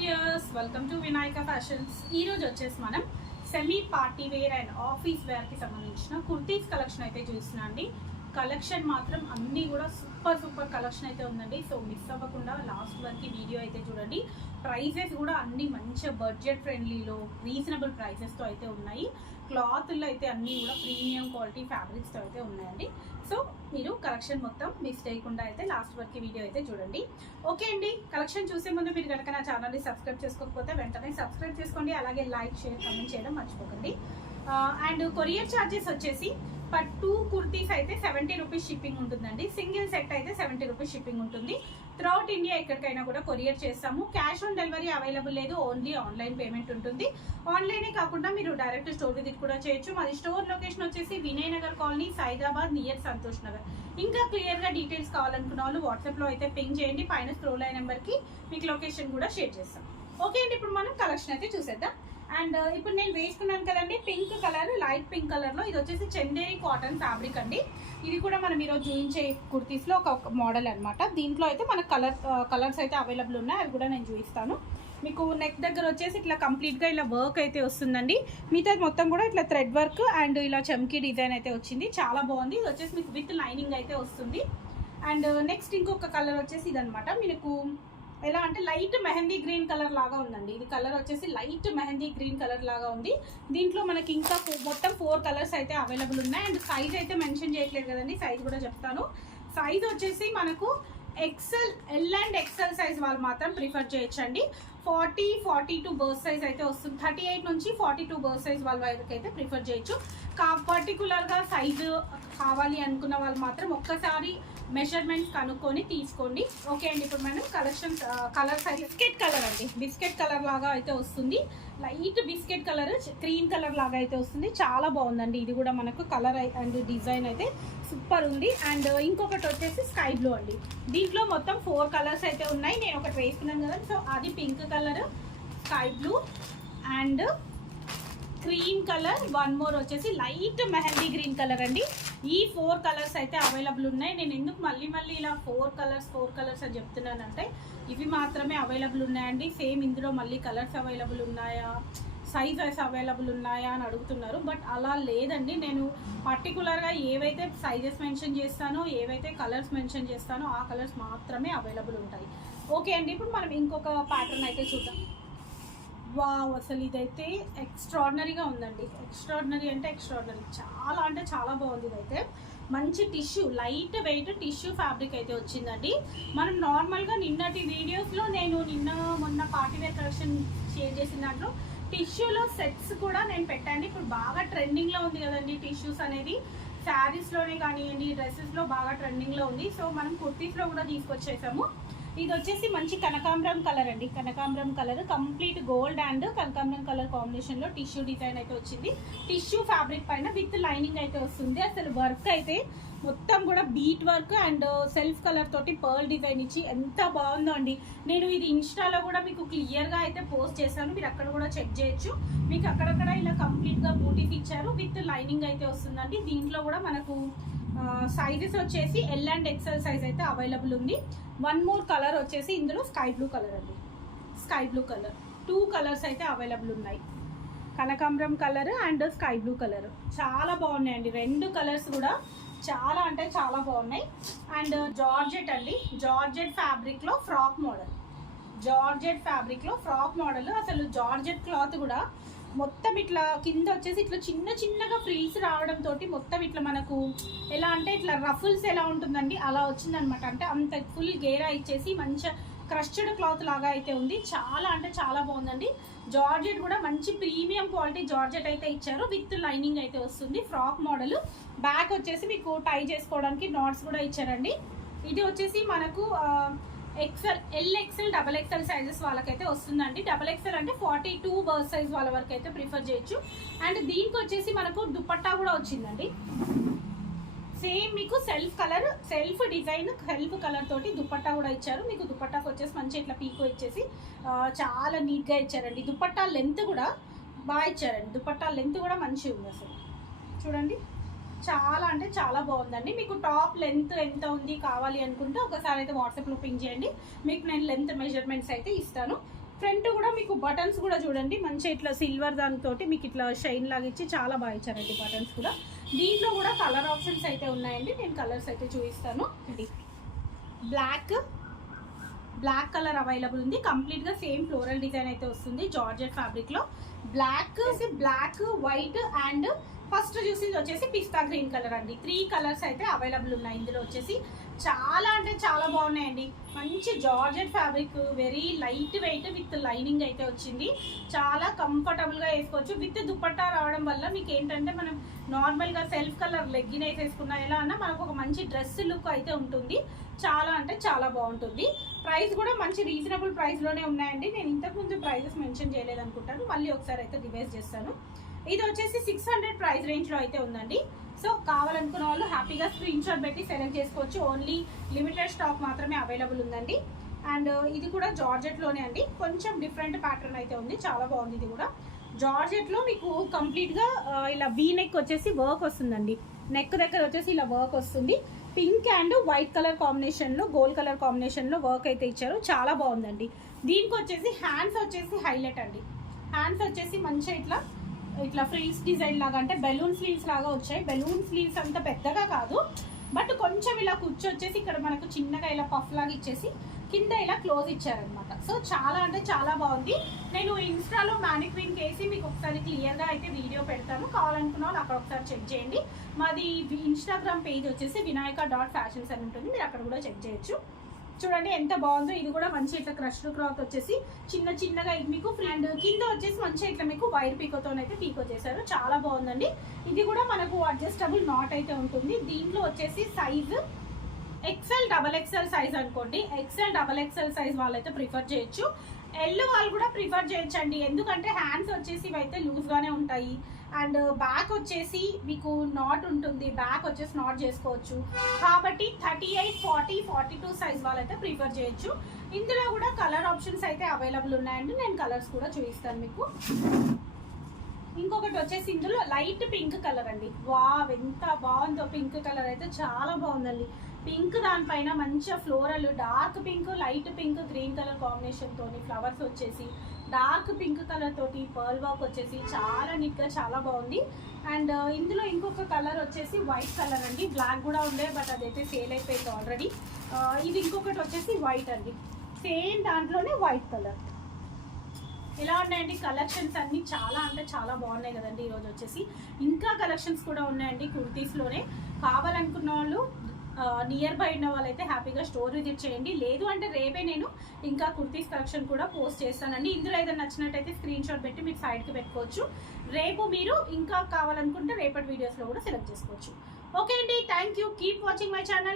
Viewers welcome to Vinayaka fashions ఈ రోజు వచ్చేసి మనం semi party wear and office వేర్కి సంబంధించిన కుర్తీస్ కలెక్షన్ అయితే చూసినా అండి కలెక్షన్ మాత్రం అన్నీ కూడా సూపర్ సూపర్ కలెక్షన్ అయితే ఉందండి. సో మిస్ అవ్వకుండా లాస్ట్ వరకు వీడియో అయితే చూడండి. ప్రైజెస్ కూడా అన్ని మంచిగా బడ్జెట్ ఫ్రెండ్లీలో రీజనబుల్ ప్రైజెస్తో అయితే ఉన్నాయి. క్లాత్లో అయితే అన్నీ కూడా ప్రీమియం క్వాలిటీ ఫ్యాబ్రిక్స్తో అయితే ఉన్నాయండి. సో మీరు కలెక్షన్ మొత్తం మిస్ చేయకుండా అయితే లాస్ట్ వరకు వీడియో అయితే చూడండి. ఓకే అండి కలెక్షన్ చూసే ముందు మీరు కనుక నా ఛానల్ని సబ్స్క్రైబ్ చేసుకోకపోతే వెంటనే సబ్స్క్రైబ్ చేసుకోండి. అలాగే లైక్ షేర్ కమెంట్ చేయడం మర్చిపోకండి. అండ్ కొరియర్ ఛార్జెస్ వచ్చేసి పర్ టూ కుర్తీస్ అయితే సెవెంటీ రూపీస్ షిప్పింగ్ ఉంటుందండి. సింగిల్ సెట్ అయితే సెవెంటీ రూపీస్ షిప్పింగ్ ఉంటుంది. త్రూఅవుట్ ఇండియా ఎక్కడికైనా కూడా కొరియర్ చేస్తాము. క్యాష్ ఆన్ డెలివరీ అవైలబుల్ లేదు. ఓన్లీ ఆన్లైన్ పేమెంట్ ఉంటుంది. ఆన్లైనే కాకుండా మీరు డైరెక్ట్ స్టోర్ విజిట్ కూడా చేయొచ్చు. మాది స్టోర్ లొకేషన్ వచ్చేసి వినయ్ నగర్ కాలనీ సైదాబాద్ నియర్ సంతోష్ నగర్. ఇంకా క్లియర్గా డీటెయిల్స్ కావాలనుకున్న వాళ్ళు వాట్సాప్లో అయితే పింగ్ చేయండి. పైన స్క్రోల్ అయ్యే నెంబర్కి మీకు లొకేషన్ కూడా షేర్ చేస్తాం. ఓకే అండి ఇప్పుడు మనం కలెక్షన్ అయితే చూసేద్దాం. అండ్ uh, ఇప్పుడు నేను వేసుకున్నాను కదండి పింక్ కలర్ లైట్ పింక్ కలర్లో ఇది వచ్చేసి చందేరి కాటన్ ఫ్యాబ్రిక్ అండి. ఇది కూడా మనం ఈరోజు చూపించే కుర్తీస్లో ఒక మోడల్ అనమాట దీంట్లో అయితే మన కలర్ కలర్స్ అయితే అవైలబుల్ ఉన్నాయి. అవి కూడా నేను చూపిస్తాను. మీకు నెక్ దగ్గర వచ్చేసి ఇట్లా కంప్లీట్గా ఇలా వర్క్ అయితే వస్తుందండి. మిగతా మొత్తం కూడా ఇట్లా థ్రెడ్ వర్క్ అండ్ ఇలా చమ్కీ డిజైన్ అయితే వచ్చింది. చాలా బాగుంది. ఇది వచ్చేసి మీకు విత్ లైనింగ్ అయితే వస్తుంది. అండ్ నెక్స్ట్ uh, ఇంకొక కలర్ వచ్చేసి ఇదనమాట మీకు ఎలా అంటే లైట్ మెహందీ గ్రీన్ కలర్ లాగా ఉందండి. ఇది కలర్ వచ్చేసి లైట్ మెహందీ గ్రీన్ కలర్ లాగా ఉంది. దీంట్లో మనకి ఇంకా ఫో- మొత్తం ఫోర్ కలర్స్ అయితే అవైలబుల్ ఉన్నాయి. అండ్ సైజ్ అయితే మెన్షన్ చేయట్లేదు కదండి. సైజ్ కూడా చెప్తాను. సైజ్ వచ్చేసి మనకు XL L and XL size వాళ్ళు మాత్రం ప్రిఫర్ చేయొచ్చండి. Forty forty two bust size అయితే వస్తుంది. థర్టీ ఎయిట్ నుంచి ఫార్టీ టూ బర్త్ సైజ్ వాళ్ళ వరకు అయితే ప్రిఫర్ చేయొచ్చు. కా పర్టికులర్గా సైజు కావాలి అనుకున్న వాళ్ళు మాత్రం ఒక్కసారి మెజర్మెంట్ కనుక్కొని తీసుకోండి. ఓకే అండి ఇప్పుడు మనం కలెక్షన్ కలర్ బిస్కెట్ కలర్ అండి. బిస్కెట్ కలర్ లాగా అయితే వస్తుంది. Light biscuit colour cream colour లాగా అయితే వస్తుంది. చాలా బాగుందండి. ఇది కూడా మనకు కలర్ అండ్ డిజైన్ అయితే సూపర్ ఉంది. అండ్ ఇంకొకటి వచ్చేసి స్కై బ్లూ అండి. దీంట్లో మొత్తం ఫోర్ కలర్స్ అయితే ఉన్నాయి. నేను ఒకటి వేసుకున్నాను కదా సో అది pink colour sky blue and cream colour one more వచ్చేసి లైట్ మెహందీ గ్రీన్ కలర్ అండి. ఈ ఫోర్ కలర్స్ అయితే అవైలబుల్ ఉన్నాయి. నేను ఎందుకు మళ్ళీ మళ్ళీ ఇలా ఫోర్ కలర్స్ ఫోర్ కలర్స్ అని చెప్తున్నానంటే ఇవి మాత్రమే అవైలబుల్ ఉన్నాయండి. సేమ్ ఇందులో మళ్ళీ కలర్స్ అవైలబుల్ ఉన్నాయా సైజెస్ అవైలబుల్ ఉన్నాయా అని అడుగుతున్నారు. బట్ అలా లేదండి. నేను పర్టికులర్గా ఏవైతే సైజెస్ మెన్షన్ చేస్తానో ఏవైతే కలర్స్ మెన్షన్ చేస్తానో ఆ కలర్స్ మాత్రమే అవైలబుల్ ఉంటాయి. ఓకే అండి. ఇప్పుడు మనం ఇంకొక ప్యాటర్న్ అయితే చూద్దాం. వావ్ అసలు ఇదైతే ఎక్స్ట్రాడినరీగా ఉందండి. ఎక్స్ట్రాడినరీ అంటే ఎక్స్ట్రాడినరీ చాలా అంటే చాలా బాగుంది ఇదైతే. మంచి tissue light weight tissue fabric అయితే వచ్చిందండి. మనం నార్మల్గా నిన్నటి వీడియోస్లో నేను నిన్న మొన్న పార్టీవేర్ కలెక్షన్ షేర్ చేసిన దాంట్లో టిష్యూలో సెట్స్ కూడా నేను పెట్టాను. ఇప్పుడు బాగా ట్రెండింగ్లో ఉంది కదండి టిష్యూస్ అనేది. శారీస్లోనే కానివ్వండి డ్రెస్సెస్లో బాగా ట్రెండింగ్లో ఉంది. సో మనం కుర్తీస్లో కూడా తీసుకొచ్చేసాము. ఇది వచ్చేసి మంచి కనకాంబరం కలర్ అండి. కనకాంబరం కలర్ కంప్లీట్ గోల్డ్ అండ్ కనకాంబరం కలర్ కాంబినేషన్లో టిష్యూ డిజైన్ అయితే వచ్చింది. టిష్యూ ఫ్యాబ్రిక్ పైన విత్ లైనింగ్ అయితే వస్తుంది. అసలు వర్క్ అయితే మొత్తం కూడా bead work and self colour తోటి పర్ల్ డిజైన్ ఇచ్చి ఎంత బాగుందో అండి. నేను ఇది ఇన్స్టాలో కూడా మీకు క్లియర్గా అయితే పోస్ట్ చేశాను. మీరు అక్కడ కూడా చెక్ చేయొచ్చు. మీకు అక్కడక్కడ ఇలా కంప్లీట్గా బూటీస్ ఇచ్చారు. విత్ లైనింగ్ అయితే వస్తుందండి. దీంట్లో కూడా మనకు సైజెస్ వచ్చేసి ఎల్ అండ్ ఎక్సెల్ సైజ్ అయితే అవైలబుల్ ఉంది. వన్ మోర్ కలర్ వచ్చేసి ఇందులో స్కై బ్లూ కలర్ అండి. Sky blue colour two colours అయితే అవైలబుల్ ఉన్నాయి. కనకాంబరం colour and sky blue colour చాలా బాగున్నాయండి. రెండు కలర్స్ కూడా చాలా అంటే చాలా బాగున్నాయి. అండ్. జార్జెట్ అండి జార్జెట్ ఫ్యాబ్రిక్లో ఫ్రాక్ మోడల్ జార్జెట్ ఫ్యాబ్రిక్లో ఫ్రాక్ మోడల్ అసలు జార్జెట్ క్లాత్ కూడా మొత్తం ఇట్లా కింద వచ్చేసి ఇట్లా చిన్న చిన్నగా ఫ్రిల్స్ రావడం తోటి మొత్తం ఇట్లా మనకు ఎలా అంటే ఇట్లా రఫుల్స్ ఎలా ఉంటుందండి? అలా వచ్చిందనమాట అంటే అంత ఫుల్ గేరా ఇచ్చేసి మంచిగా క్రస్టెడ్ క్లాత్ లాగా అయితే ఉంది. చాలా అంటే చాలా బాగుందండి. జార్జెట్ కూడా మంచి ప్రీమియం క్వాలిటీ జార్జెట్ అయితే ఇచ్చారు. విత్ లైనింగ్ అయితే వస్తుంది. Frock model. బ్యాక్ వచ్చేసి మీకు టై చేసుకోవడానికి నాట్స్ కూడా ఇచ్చారండి. ఇది వచ్చేసి మనకు XL L XL double XL sizes వాళ్ళకైతే వస్తుందండి. డబల్ ఎక్సెల్ అంటే ఫార్టీ టూ బర్త్ సైజ్ వాళ్ళ వరకు అయితే ప్రిఫర్ చేయొచ్చు. అండ్ దీనికి వచ్చేసి మనకు దుపట్టా కూడా వచ్చిందండి. సేమ్ మీకు self colour self design self colour తోటి దుపట్టా కూడా ఇచ్చారు. మీకు దుపట్టాకు వచ్చేసి మంచి ఇట్లా పీకో ఇచ్చేసి చాలా నీట్గా ఇచ్చారండి. దుపట్టా లెంత్ కూడా బాగా ఇచ్చారండి. దుపట్టా లెంత్ కూడా మంచిగా ఉంది అసలు. చూడండి. చాలా అంటే చాలా బాగుందండి. మీకు టాప్ లెంత్ ఎంత ఉంది కావాలి అనుకుంటే ఒకసారి అయితే వాట్సాప్లో పింక్ చేయండి. మీకు నేను లెంత్ మెజర్మెంట్స్ అయితే ఇస్తాను. ఫ్రంట్ కూడా మీకు బటన్స్ కూడా చూడండి. మంచి ఇట్లా సిల్వర్ దానితో మీకు ఇట్లా షైన్ లాగా ఇచ్చి చాలా బాగా ఇచ్చారండి బటన్స్ కూడా. దీంట్లో కూడా కలర్ ఆప్షన్స్ అయితే ఉన్నాయండి. నేను కలర్స్ అయితే చూపిస్తాను. బ్లాక్ బ్లాక్ కలర్ అవైలబుల్ ఉంది. కంప్లీట్గా సేమ్ ఫ్లోరల్ డిజైన్ అయితే వస్తుంది జార్జెట్ ఫ్యాబ్రిక్లో. Black black white and first చూసి వచ్చేసి పిస్తా గ్రీన్ కలర్ అండి. త్రీ కలర్స్ అయితే అవైలబుల్ ఉన్నాయి. ఇందులో వచ్చేసి చాలా అంటే చాలా బాగున్నాయండి. మంచి georgette fabric very light weight with lining అయితే వచ్చింది. చాలా కంఫర్టబుల్గా వేసుకోవచ్చు. విత్ దుపట్టా రావడం వల్ల మీకు ఏంటంటే మనం నార్మల్గా సెల్ఫ్ కలర్ లెగ్గిన్ అయితే వేసుకున్నా ఎలా అన్నా మనకు ఒక మంచి డ్రెస్ లుక్ అయితే ఉంటుంది. చాలా అంటే చాలా బాగుంటుంది. ప్రైస్ కూడా మంచి రీజనబుల్ ప్రైస్లోనే ఉన్నాయండి. నేను ఇంతకు ముందు ప్రైజెస్ మెన్షన్ చేయలేదు అనుకుంటాను. మళ్ళీ ఒకసారి అయితే రివైజ్ చేస్తాను. ఇది వచ్చేసి సిక్స్ హండ్రెడ్ ప్రైస్ రేంజ్లో అయితే ఉందండి. సో కావాలనుకున్న వాళ్ళు హ్యాపీగా స్క్రీన్ షాట్ పెట్టి సెలెక్ట్ చేసుకోవచ్చు. ఓన్లీ లిమిటెడ్ స్టాక్ మాత్రమే అవైలబుల్ ఉందండి. అండ్ uh, ఇది కూడా జార్జెట్లోనే అండి. కొంచెం డిఫరెంట్ ప్యాటర్న్ అయితే ఉంది. చాలా బాగుంది ఇది కూడా. జార్జెట్లో మీకు కంప్లీట్గా uh, ఇలా వీ నెక్ వచ్చేసి వర్క్ వస్తుందండి. నెక్ దగ్గర వచ్చేసి ఇలా వర్క్ వస్తుంది. పింక్ అండ్ వైట్ కలర్ కాంబినేషన్లో గోల్డ్ కలర్ కాంబినేషన్లో వర్క్ అయితే ఇచ్చారు. చాలా బాగుందండి. దీనికి వచ్చేసి హ్యాండ్స్ వచ్చేసి హైలైట్ అండి. హ్యాండ్స్ వచ్చేసి మంచిగా ఇట్లా ఇట్లా ఫ్రీల్స్ డిజైన్ లాగా అంటే బెలూన్ స్లీవ్స్ లాగా వచ్చాయి. బెలూన్ స్లీవ్స్ అంత పెద్దగా కాదు. బట్ కొంచెం ఇలా కూర్చొచ్చేసి ఇక్కడ మనకు చిన్నగా ఇలా పఫ్ లాగా ఇచ్చేసి కింద ఇలా క్లోజ్ ఇచ్చారనమాట సో చాలా అంటే చాలా బాగుంది. నేను ఇన్స్టాలో మ్యానిక్విన్ కేసి మీకు ఒకసారి క్లియర్గా అయితే వీడియో పెడతాను. కావాలనుకున్న వాళ్ళు అక్కడ ఒకసారి చెక్ చేయండి. మాది ఇన్స్టాగ్రామ్ పేజ్ వచ్చేసి వినాయక డాట్ ఫ్యాషన్స్ అని ఉంటుంది. మీరు అక్కడ కూడా చెక్ చేయొచ్చు. చూడండి ఎంత బాగుందో. ఇది కూడా మంచి ఇట్లా క్రష్డ్ క్లాత్ వచ్చేసి చిన్న చిన్నగా ఇది మీకు అండ్ కింద వచ్చేసి మంచి ఇట్లా మీకు వైర్ పీకోతో అయితే పీకో చేశారు చాలా బాగుందండి. ఇది కూడా మనకు అడ్జస్టబుల్ నాట్ అయితే ఉంటుంది. దీంట్లో వచ్చేసి size XL double XL size అనుకోండి. ఎక్సెల్ డబల్ ఎక్సెల్ సైజ్ వాళ్ళైతే ప్రిఫర్ చేయొచ్చు. ఎల్లో వాళ్ళు కూడా ప్రిఫర్ చేయొచ్చండి. ఎందుకంటే హ్యాండ్స్ వచ్చేసి ఇవైతే లూజ్గానే ఉంటాయి. అండ్ బ్యాక్ వచ్చేసి మీకు నాట్ ఉంటుంది. బ్యాక్ వచ్చేసి నాట్ చేసుకోవచ్చు. కాబట్టి thirty eight forty forty two size వాళ్ళైతే ప్రిఫర్ చేయొచ్చు. ఇందులో కూడా కలర్ ఆప్షన్స్ అయితే అవైలబుల్ ఉన్నాయండి. నేను కలర్స్ కూడా చూపిస్తాను మీకు. ఇంకొకటి వచ్చేసి ఇందులో లైట్ పింక్ కలర్ అండి. వావ్ ఎంత బాగుందో పింక్ కలర్ అయితే చాలా బాగుందండి. పింక్ దానిపైన మంచిగా floral dark pink light pink green colour combination తోని ఫ్లవర్స్ వచ్చేసి డార్క్ పింక్ కలర్ తోటి పర్ల్ వర్క్ వచ్చేసి చాలా నీట్గా చాలా బాగుంది. అండ్ ఇందులో ఇంకొక కలర్ వచ్చేసి వైట్ కలర్ అండి. బ్లాక్ కూడా ఉండే బట్ అదైతే సేల్ అయిపోయింది ఆల్రెడీ. ఇది ఇంకొకటి వచ్చేసి వైట్ అండి. సేమ్ దాంట్లోనే వైట్ కలర్. ఎలా ఉన్నాయండి? కలెక్షన్స్ అన్నీ చాలా అంటే చాలా బాగున్నాయి కదండి ఈరోజు వచ్చేసి. ఇంకా కలెక్షన్స్ కూడా ఉన్నాయండి కుర్తీస్లోనే కావాలనుకున్న వాళ్ళు నియర్ బై ఉన్న వాళ్ళైతే హ్యాపీగా స్టోర్ విజిట్ చేయండి. లేదు అంటే రేపే నేను ఇంకా కుర్తీస్ కలెక్షన్ కూడా పోస్ట్ చేస్తానండి. ఇందులో ఏదైనా నచ్చినట్టయితే స్క్రీన్ షాట్ పెట్టి మీరు సైడ్కి పెట్టుకోవచ్చు. రేపు మీరు ఇంకా కావాలనుకుంటే రేపటి వీడియోస్లో కూడా సెలెక్ట్ చేసుకోవచ్చు. ఓకే అండి thank you keep watching my channel